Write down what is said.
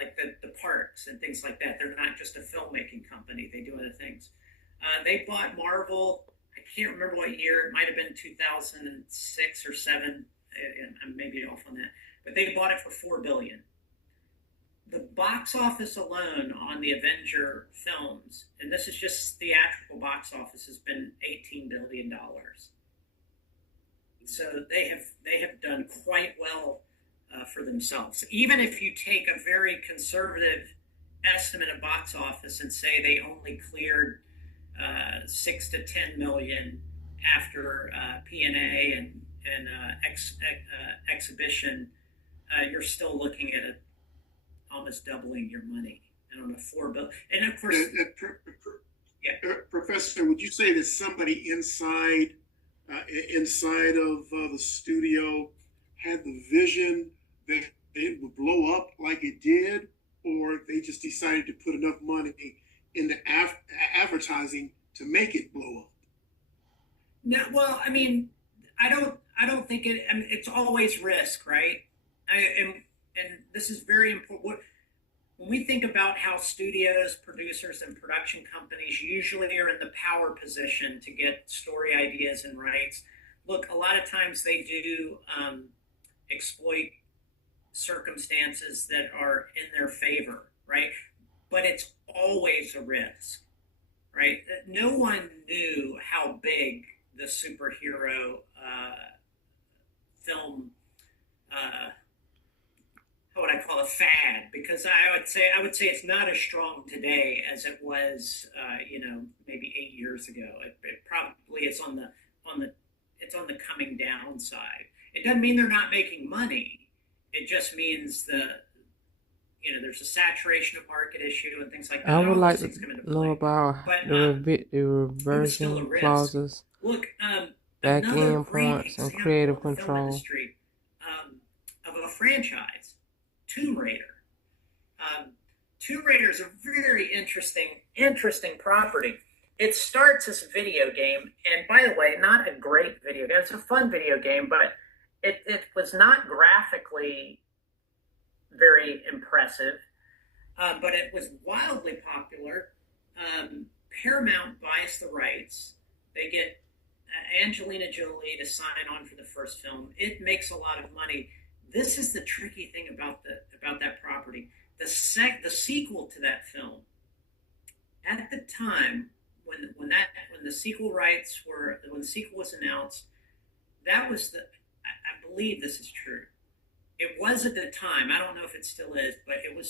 like the parks and things like that. They're not just a filmmaking company; they do other things. They bought Marvel. I can't remember what year. It might have been 2006 or seven. And I'm maybe off on that, but they bought it for 4 billion. The box office alone on the Avenger films, and this is just theatrical box office, has been $18 billion. So they have done quite well for themselves. Even if you take a very conservative estimate of box office and say they only cleared 6 to 10 million after P&A and exhibition, you're still looking at almost doubling your money. I don't know, 4 billion, and of course, yeah. Professor, would you say that somebody inside of the studio had the vision that it would blow up like it did, or they just decided to put enough money into advertising to make it blow up? No, well, I mean, I don't think it. I mean, it's always risk, right? And this is very important. When we think about how studios, producers, and production companies usually are in the power position to get story ideas and rights, look, a lot of times they do exploit circumstances that are in their favor, right? But it's always a risk, right? No one knew how big the superhero film, how would I call it, fad? Because I would say it's not as strong today as it was, maybe 8 years ago. It probably is on the coming down side. It doesn't mean they're not making money. It just means there's a saturation of market issue and things like that. I would All like those to things come into know play. about But the it was still a reversion risk. clauses, Look, back another end great points, and example creative of the film control. industry, of a franchise, Tomb Raider. Tomb Raider is a very interesting property. It starts as a video game, and by the way, not a great video game. It's a fun video game, but it was not graphically very impressive, but it was wildly popular. Paramount buys the rights. They get Angelina Jolie to sign on for the first film. It makes a lot of money. This is the tricky thing about that property. The sequel to that film, at the time when the sequel rights were when the sequel was announced, that was I believe this is true. It was at the time. I don't know if it still is, but it was